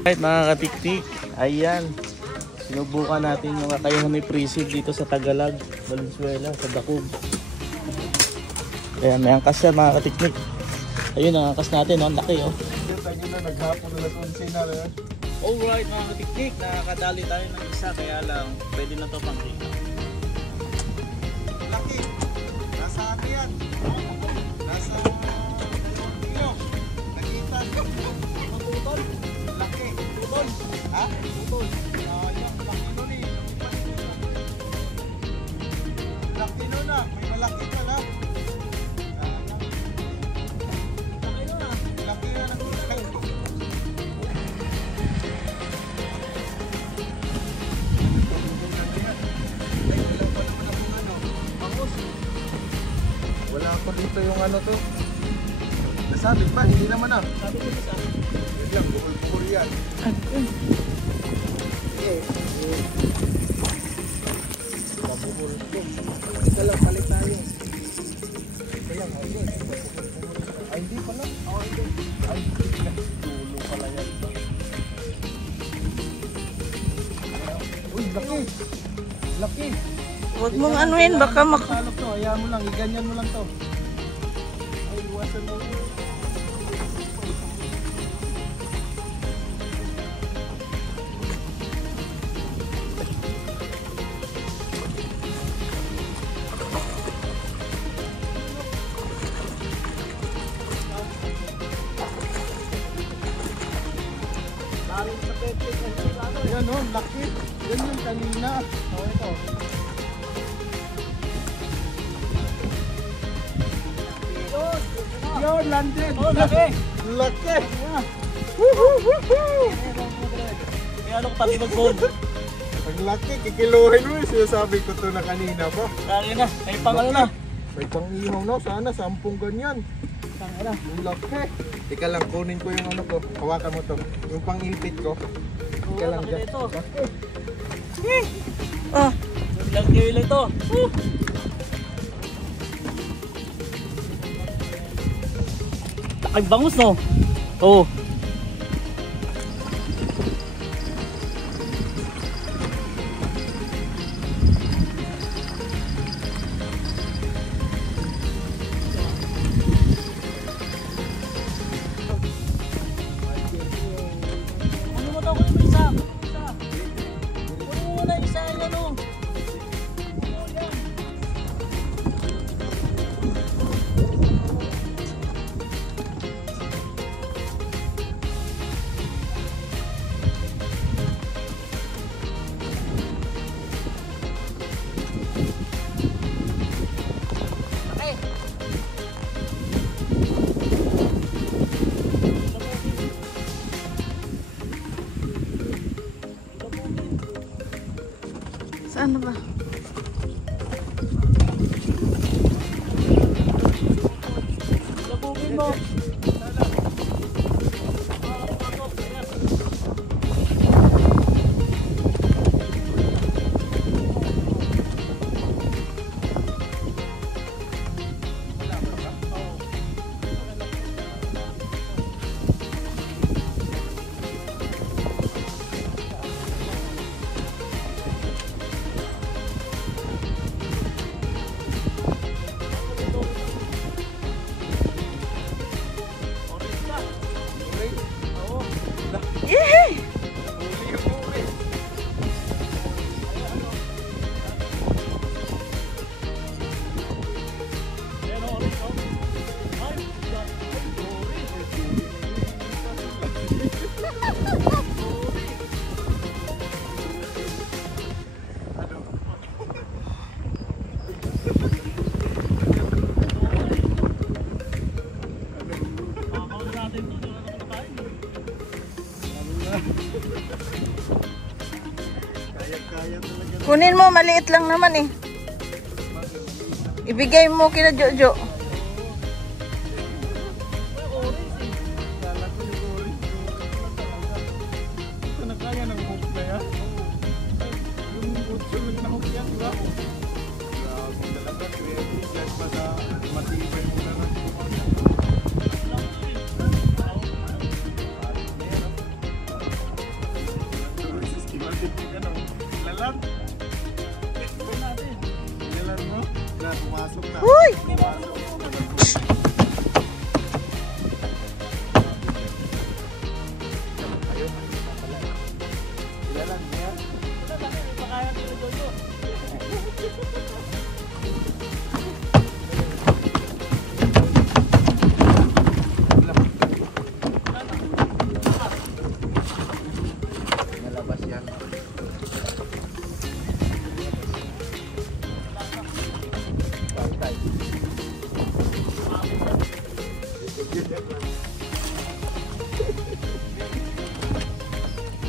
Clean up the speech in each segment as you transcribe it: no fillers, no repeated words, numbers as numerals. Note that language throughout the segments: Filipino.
Right, mga katiktik, ayan. Sinubukan natin yung kakayahan ni Priscid dito sa Tagalag, Valenzuela, sa Dakog. Ayan, may angkas yan mga katiktik. Ayun ang angkas natin, ang laki oh. Alright mga katiktik, nakakadali tayo ng isa, kaya lang pwede na to pang tingin. Laki. Nasa ano yan? Nasa kilo. Nakita. Putol. Laki. Putol. Ha? Putol. Yung laki nun eh. Laki nun ah. May malaki ka na. Laki nun ah. Laki na nakita ko. Wala ko dito yung ano to. Nasabit ba? Hindi naman ah. Sabi ko sa akin. Wait lang, bukol-bukol yan. Babukol ko. Ito lang, palit tayo. Ito lang, ayun. Ay, hindi pala. Ay, tulo pala yan. Uy, laki. Laki. Huwag mong anuin, baka Salok to, hayaan mo lang, iganyan mo lang to. Ay, iwasan mo. Ayan o, laki. Yan yung kanina. O, ito. Yun, landed. Oh, laki! Laki. Kaya ano ko pati mag-gold? Ang laki, kikiluhin mo. Sinasabi ko to na kanina pa. Kaya na, may pang ano na. May pang ihaw na. Sana 10 ganyan. Kaya na. Ang laki. Ika lang, kunin ko yung ano ko. Hawakan mo to. Yung pang ilpit ko. Ika lang dyan. Ito. oh, Ilang kilo ito. Ay, bangus no? Oo. Ano mo daw ko yung isa? Ano mo na isa yan o? saan ba? Labugin mo. Yehey! Kunin mo, maliit lang naman eh. Ibigay mo kina Jojo. Ito na kaya ng hook na yan. Yung utsulog na hook yan, diba? Grabe talaga, creative yan pa na matibay mo na lang.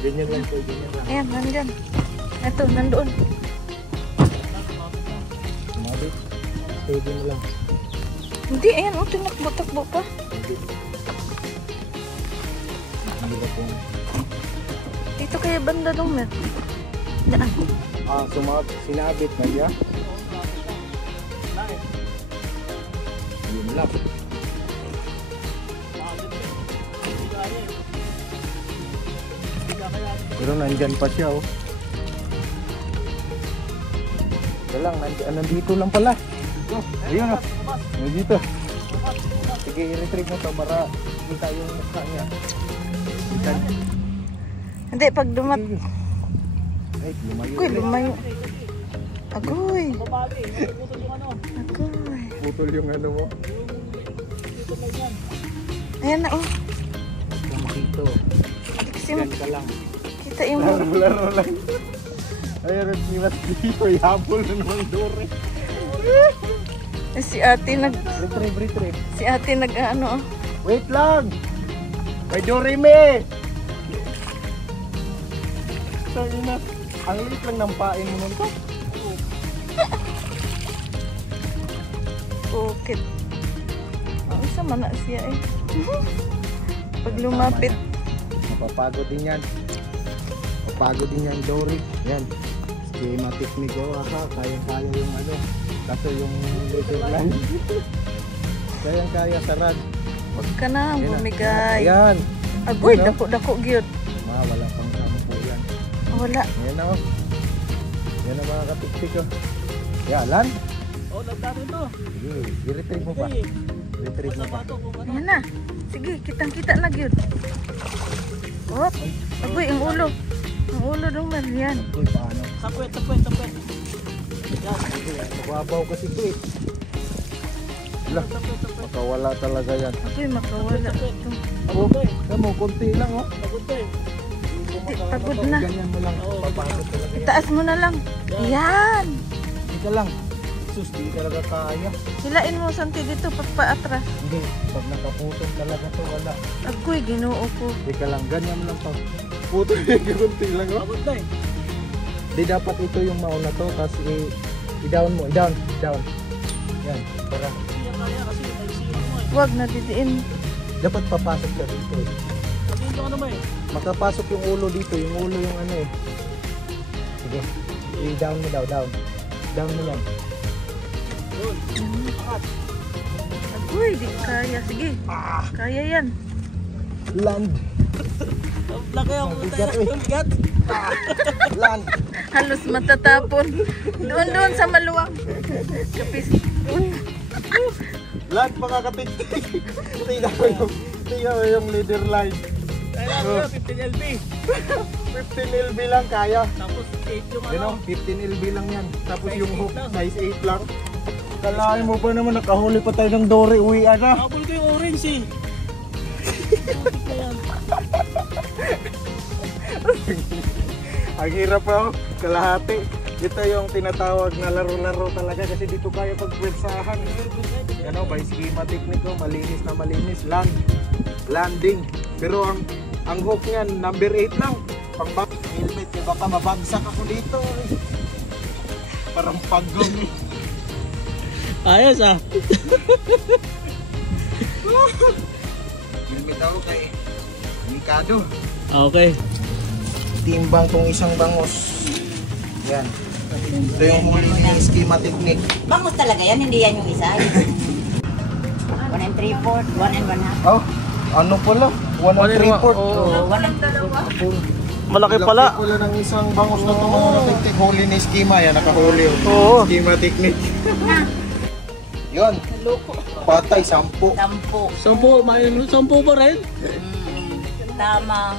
Ganyan lang po, ganyan lang. Ayan, nandyan. Ito, nandoon. Mabit. Pwede mo lang. Hindi, ayan, oh, tinakbo-takbo pa. Hindi ba po? Dito kaya banda dong, Mer. Daan. Sinabit na niya. Yun lang. Pero nandyan pa siya, oh. Ito lang, nandito lang pala. Ayun, oh. Nandito. Sige, i-retrieve mo ito para kita yung mukha niya. Kita. Hindi, pag dumat... Ay, lumayo. Agoy, lumayo. Agoy. Agoy. Putol yung ano mo. Ayan na, oh. Makito. Hindi kasi Yan ka lang. makita yung... Laro lang. Ayun, niwas dito. Ihabol na naman dore. Si ate nag... Retrieve. Si ate nag ano, oh. Wait lang! May Dorime! Tangina. Ang liit lang ng pain mo nun to. Bukit. Ang isa man na siya eh. Pag lumapit. Mapapagod din yan. Mapapagod din yan, Dory. Yan. Schematic ni Goa ha. Kayang-kaya yung ano. Kaso yung little line. Kayang-kaya sarad. Huwag ka na, Yan na. bumigay. Yan. Agoy, Ano? dako-dako gyud. Wala pang sampo yan. Wala. Yan na, oh. Yan ang mga katik-tik, oh. Yalan. Oh, nagdano to. Sige, i-retrieve mo pa. I-retrieve mo pa. Ayan na. Sige, kitang-kita na gyud. Hop. Agoy, ang ulo. Ang ulo dong, Mer. Yan. Uy, paano? Tapwet. Mababaw kasi ito eh. Wala, makawala talaga yan. Agoy, makawala. Ito. Oh, mo, konti lang oh. Di, pagod na. Ganyan mo lang, papasok talaga yan. Itaas mo na lang. Yan. Ika lang. Sus, di talaga kaya. Hilain mo santi dito pagpa-atras. Hindi, pag nakaputol talaga to wala. Agoy, ginoo ko. Ika lang, ganyan mo lang pa. Putol yung konti lang oh. Di dapat ito yung mauna to, tapos i-down mo, i-down. Yan, para. Huwag na didiin. Dapat papasok ka dito eh. Makapasok yung ulo dito, yung ulo yung ano eh. Sige, i-down mo daw, down. Down mo yan. Agoy, di kaya. Sige. Kaya yan. Land. Laki ang Bigat eh. Land. Halos matatapon. Doon sa maluwang. Kapis. Land mga katiktik. Tingnan mo yung leader line. Kaya 15 LB. 15 LB lang kaya. Tapos 8 yung You know, 15 LB lang yan. Tapos yung hook, size 8 lang. Kalahin mo pa naman, nakahuli pa tayo ng Dory. Uwian na. Habol ko yung orange eh. Putik na yan. Ang hirap pa oh, kalahati. Ito yung tinatawag na laro-laro talaga kasi dito kaya pagpwersahan. Ano, by schema technique ko, malinis na malinis. Landing. Pero ang hook niyan, number 8 lang. Pang helmet, eh, baka mabagsak ako dito. Eh. Parang pagong eh. Ayos ah. Helmet ako kay Mikado. Okay. Timbang tong isang bangos. Yan. Ito yung huli ng schema technique. Bangus talaga yan, hindi yan yung isa. 1 and 3/4, 1 and 1/2. Oh, ano pala? 1 and 3/4. Oo. 1 and dalawa. Malaki pala. Laki pala ng isang bangos na ito mga technique. Huli ni schema yan, nakahuli. Oo. Schema technique. Yun. Patay, 10. 10. 10 pa rin. Tamang